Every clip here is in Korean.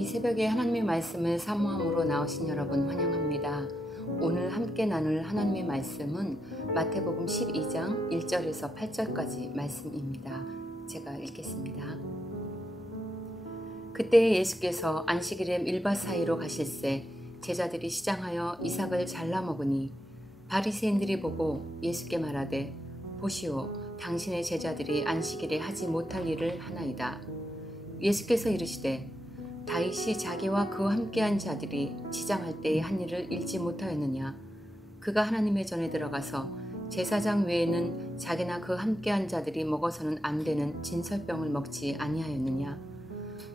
이 새벽에 하나님의 말씀을 사모함으로 나오신 여러분 환영합니다. 오늘 함께 나눌 하나님의 말씀은 마태복음 12장 1절에서 8절까지 말씀입니다. 제가 읽겠습니다. 그때 예수께서 안식일에 밀밭 사이로 가실새 제자들이 시장하여 이삭을 잘라 먹으니 바리새인들이 보고 예수께 말하되 보시오, 당신의 제자들이 안식일에 하지 못할 일을 하나이다. 예수께서 이르시되 다윗이 자기와 그와 함께한 자들이 지장할 때에 한 일을 잃지 못하였느냐. 그가 하나님의 전에 들어가서 제사장 외에는 자기나 그 함께한 자들이 먹어서는 안 되는 진설병을 먹지 아니하였느냐.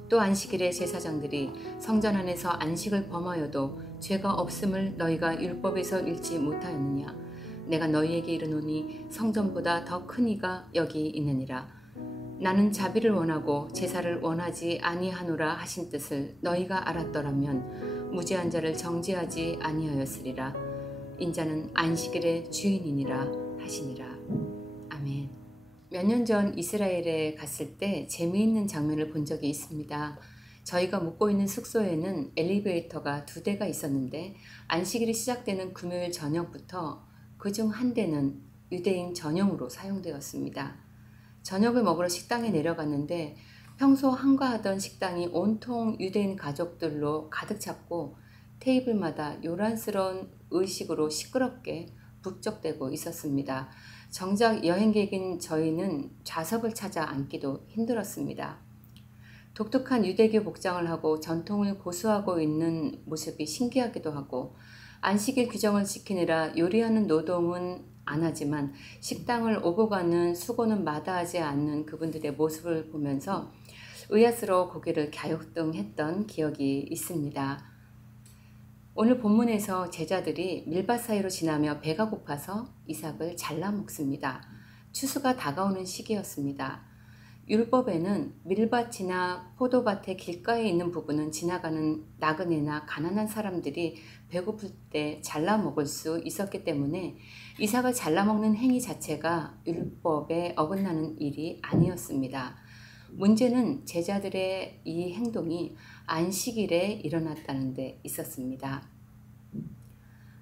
또 안식일에 제사장들이 성전 안에서 안식을 범하여도 죄가 없음을 너희가 율법에서 읽지 못하였느냐. 내가 너희에게 이르노니 성전보다 더 큰 이가 여기 있느니라. 나는 자비를 원하고 제사를 원하지 아니하노라 하신 뜻을 너희가 알았더라면 무죄한 자를 정죄하지 아니하였으리라. 인자는 안식일의 주인이니라 하시니라. 아멘. 몇 년 전 이스라엘에 갔을 때 재미있는 장면을 본 적이 있습니다. 저희가 묵고 있는 숙소에는 엘리베이터가 2대가 있었는데 안식일이 시작되는 금요일 저녁부터 그중 한 대는 유대인 전용으로 사용되었습니다. 저녁을 먹으러 식당에 내려갔는데 평소 한가하던 식당이 온통 유대인 가족들로 가득 찼고 테이블마다 요란스러운 의식으로 시끄럽게 북적대고 있었습니다. 정작 여행객인 저희는 좌석을 찾아 앉기도 힘들었습니다. 독특한 유대교 복장을 하고 전통을 고수하고 있는 모습이 신기하기도 하고 안식일 규정을 지키느라 요리하는 노동은 안 하지만 식당을 오고 가는 수고는 마다하지 않는 그분들의 모습을 보면서 의아스러워 고개를 갸우뚱했던 기억이 있습니다. 오늘 본문에서 제자들이 밀밭 사이로 지나며 배가 고파서 이삭을 잘라 먹습니다. 추수가 다가오는 시기였습니다. 율법에는 밀밭이나 포도밭의 길가에 있는 부분은 지나가는 나그네나 가난한 사람들이 배고플 때 잘라 먹을 수 있었기 때문에 이삭을 잘라 먹는 행위 자체가 율법에 어긋나는 일이 아니었습니다. 문제는 제자들의 이 행동이 안식일에 일어났다는 데 있었습니다.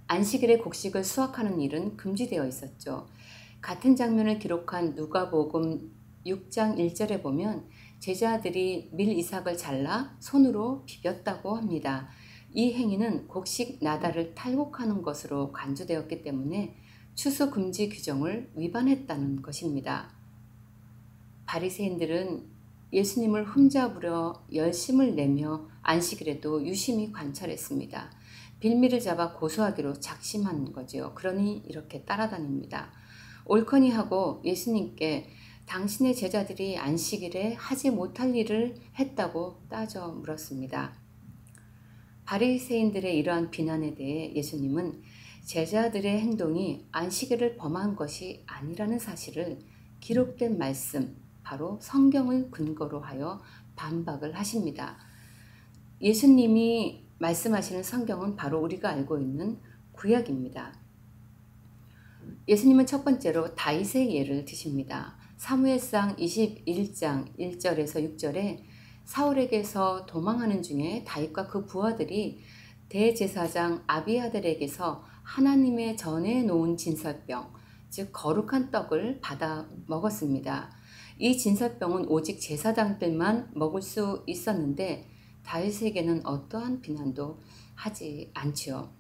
안식일에 곡식을 수확하는 일은 금지되어 있었죠. 같은 장면을 기록한 누가복음 6장 1절에 보면 제자들이 밀 이삭을 잘라 손으로 비볐다고 합니다. 이 행위는 곡식 나달을 탈곡하는 것으로 간주되었기 때문에 추수 금지 규정을 위반했다는 것입니다. 바리새인들은 예수님을 흠잡으려 열심을 내며 안식일에도 유심히 관찰했습니다. 빌미를 잡아 고소하기로 작심한 거죠. 그러니 이렇게 따라다닙니다. 옳거니 하고 예수님께 당신의 제자들이 안식일에 하지 못할 일을 했다고 따져 물었습니다. 바리새인들의 이러한 비난에 대해 예수님은 제자들의 행동이 안식일을 범한 것이 아니라는 사실을 기록된 말씀, 바로 성경을 근거로 하여 반박을 하십니다. 예수님이 말씀하시는 성경은 바로 우리가 알고 있는 구약입니다. 예수님은 첫 번째로 다윗의 예를 드십니다. 사무엘상 21장 1절에서 6절에 사울에게서 도망하는 중에 다윗과 그 부하들이 대제사장 아비아들에게서 하나님의 전에 놓은 진설병, 즉 거룩한 떡을 받아 먹었습니다. 이 진설병은 오직 제사장들만 먹을 수 있었는데 다윗에게는 어떠한 비난도 하지 않지요.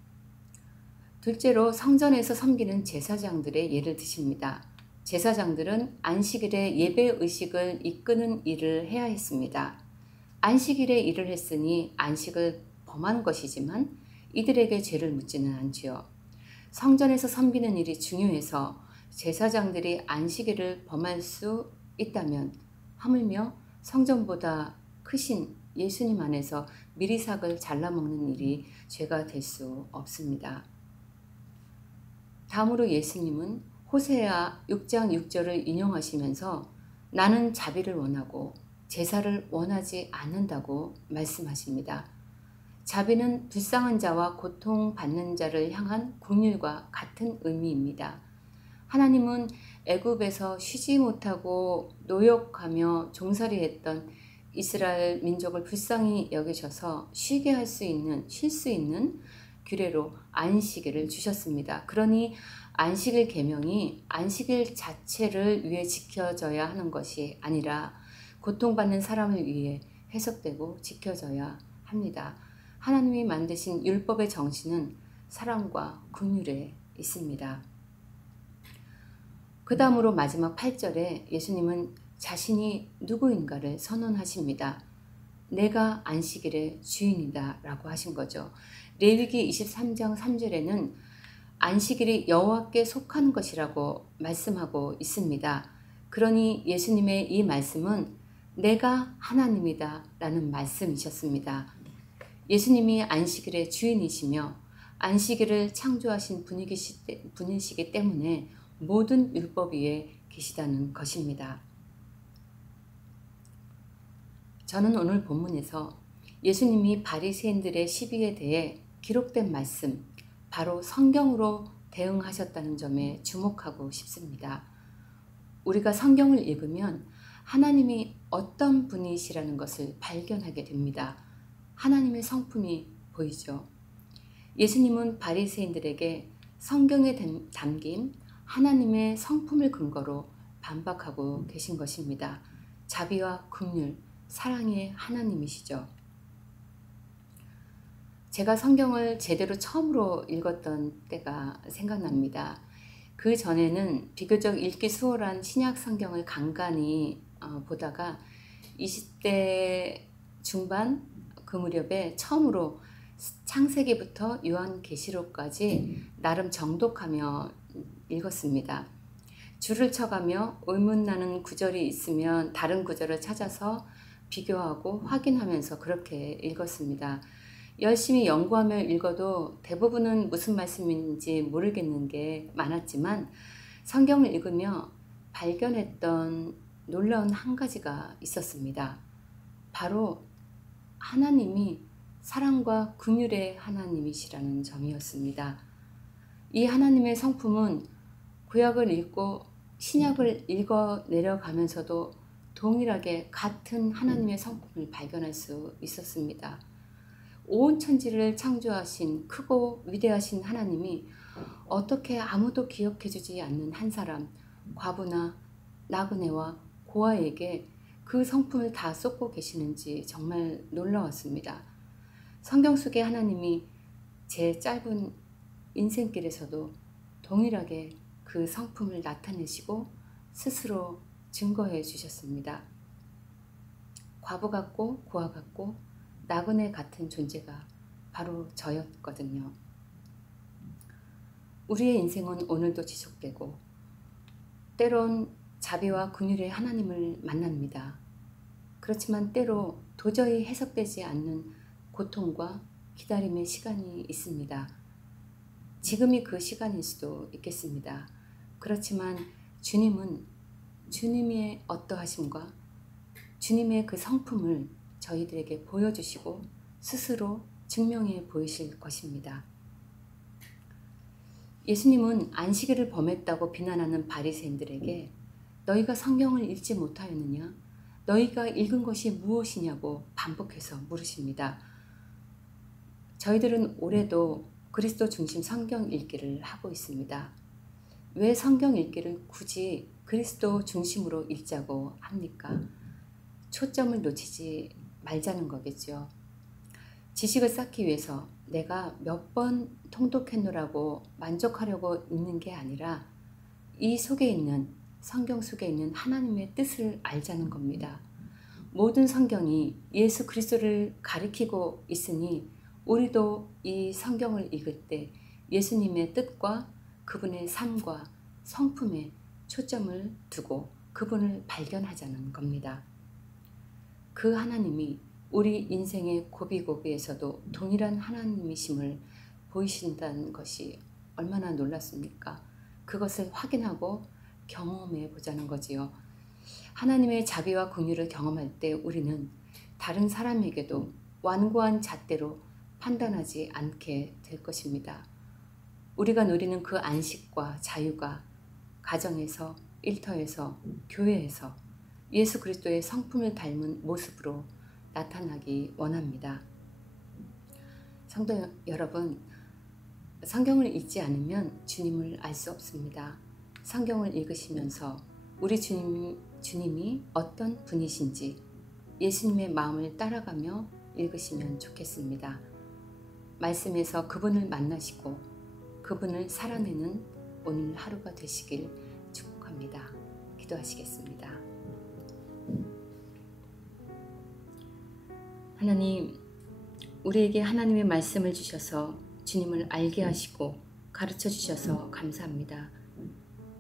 둘째로 성전에서 섬기는 제사장들의 예를 드십니다. 제사장들은 안식일에 예배의식을 이끄는 일을 해야 했습니다. 안식일에 일을 했으니 안식을 범한 것이지만 이들에게 죄를 묻지는 않지요. 성전에서 섬기는 일이 중요해서 제사장들이 안식일을 범할 수 있다면 하물며 성전보다 크신 예수님 안에서 밀이삭을 잘라먹는 일이 죄가 될 수 없습니다. 다음으로 예수님은 호세아 6장 6절을 인용하시면서 나는 자비를 원하고 제사를 원하지 않는다고 말씀하십니다. 자비는 불쌍한 자와 고통받는 자를 향한 긍휼과 같은 의미입니다. 하나님은 애굽에서 쉬지 못하고 노역하며 종살이했던 이스라엘 민족을 불쌍히 여기셔서 쉬게 할 수 있는, 쉴 수 있는 규례로 안식일을 주셨습니다. 그러니 안식일 계명이 안식일 자체를 위해 지켜져야 하는 것이 아니라 고통받는 사람을 위해 해석되고 지켜져야 합니다. 하나님이 만드신 율법의 정신은 사랑과 긍휼에 있습니다. 그 다음으로 마지막 8절에 예수님은 자신이 누구인가를 선언하십니다. 내가 안식일의 주인이다 라고 하신 거죠. 레위기 23장 3절에는 안식일이 여호와께 속한 것이라고 말씀하고 있습니다. 그러니 예수님의 이 말씀은 내가 하나님이다 라는 말씀이셨습니다. 예수님이 안식일의 주인이시며 안식일을 창조하신 분이시기 때문에 모든 율법 위에 계시다는 것입니다. 저는 오늘 본문에서 예수님이 바리새인들의 시비에 대해 기록된 말씀, 바로 성경으로 대응하셨다는 점에 주목하고 싶습니다. 우리가 성경을 읽으면 하나님이 어떤 분이시라는 것을 발견하게 됩니다. 하나님의 성품이 보이죠. 예수님은 바리새인들에게 성경에 담긴 하나님의 성품을 근거로 반박하고 계신 것입니다. 자비와 긍휼, 사랑의 하나님이시죠. 제가 성경을 제대로 처음으로 읽었던 때가 생각납니다. 그 전에는 비교적 읽기 수월한 신약 성경을 간간히 보다가 20대 중반 그 무렵에 처음으로 창세기부터 요한계시록까지 나름 정독하며 읽었습니다. 줄을 쳐가며 의문나는 구절이 있으면 다른 구절을 찾아서 비교하고 확인하면서 그렇게 읽었습니다. 열심히 연구하며 읽어도 대부분은 무슨 말씀인지 모르겠는 게 많았지만 성경을 읽으며 발견했던 놀라운 한 가지가 있었습니다. 바로 하나님이 사랑과 긍휼의 하나님이시라는 점이었습니다. 이 하나님의 성품은 구약을 읽고 신약을 읽어 내려가면서도 동일하게 같은 하나님의 성품을 발견할 수 있었습니다. 온 천지를 창조하신 크고 위대하신 하나님이 어떻게 아무도 기억해주지 않는 한 사람, 과부나 나그네와 고아에게 그 성품을 다 쏟고 계시는지 정말 놀라웠습니다. 성경 속의 하나님이 제 짧은 인생길에서도 동일하게 그 성품을 나타내시고 스스로 증거해 주셨습니다. 과부 같고 고아 같고 나그네 같은 존재가 바로 저였거든요. 우리의 인생은 오늘도 지속되고 때론 자비와 긍휼의 하나님을 만납니다. 그렇지만 때로 도저히 해석되지 않는 고통과 기다림의 시간이 있습니다. 지금이 그 시간일 수도 있겠습니다. 그렇지만 주님은 주님의 어떠하심과 주님의 그 성품을 저희들에게 보여주시고 스스로 증명해 보이실 것입니다. 예수님은 안식일을 범했다고 비난하는 바리새인들에게 너희가 성경을 읽지 못하였느냐? 너희가 읽은 것이 무엇이냐고 반복해서 물으십니다. 저희들은 올해도 그리스도 중심 성경 읽기를 하고 있습니다. 왜 성경 읽기를 굳이 그리스도 중심으로 읽자고 합니까? 초점을 놓치지 말자는 거겠죠. 지식을 쌓기 위해서 내가 몇 번 통독했노라고 만족하려고 읽는 게 아니라 이 속에 있는 성경 속에 있는 하나님의 뜻을 알자는 겁니다. 모든 성경이 예수 그리스도를 가리키고 있으니 우리도 이 성경을 읽을 때 예수님의 뜻과 그분의 삶과 성품에 초점을 두고 그분을 발견하자는 겁니다. 그 하나님이 우리 인생의 고비고비에서도 동일한 하나님이심을 보이신다는 것이 얼마나 놀랍습니까? 그것을 확인하고 경험해 보자는 거지요. 하나님의 자비와 긍휼을 경험할 때 우리는 다른 사람에게도 완고한 잣대로 판단하지 않게 될 것입니다. 우리가 누리는 그 안식과 자유가 가정에서, 일터에서, 교회에서 예수 그리스도의 성품을 닮은 모습으로 나타나기 원합니다. 성도 여러분, 성경을 읽지 않으면 주님을 알 수 없습니다. 성경을 읽으시면서 우리 주님이 어떤 분이신지 예수님의 마음을 따라가며 읽으시면 좋겠습니다. 말씀에서 그분을 만나시고 그분을 살아내는 오늘 하루가 되시길 축복합니다. 기도하시겠습니다. 하나님, 우리에게 하나님의 말씀을 주셔서 주님을 알게 하시고 가르쳐 주셔서 감사합니다.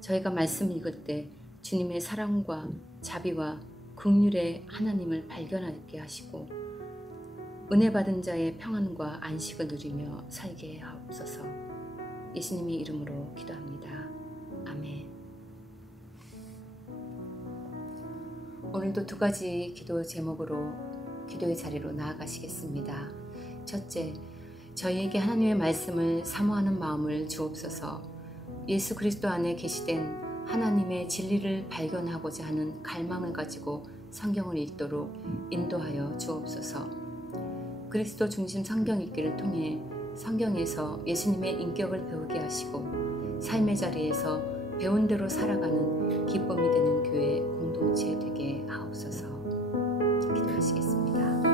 저희가 말씀 읽을 때 주님의 사랑과 자비와 긍휼의 하나님을 발견하게 하시고 은혜 받은 자의 평안과 안식을 누리며 살게 하옵소서. 예수님의 이름으로 기도합니다. 아멘. 오늘도 두 가지 기도 제목으로 기도의 자리로 나아가시겠습니다. 첫째, 저희에게 하나님의 말씀을 사모하는 마음을 주옵소서. 예수 그리스도 안에 계시된 하나님의 진리를 발견하고자 하는 갈망을 가지고 성경을 읽도록 인도하여 주옵소서. 그리스도 중심 성경 읽기를 통해 성경에서 예수님의 인격을 배우게 하시고 삶의 자리에서 배운 대로 살아가는 기쁨이 되는 교회 공동체 되게 하옵소서. 기도하시겠습니다.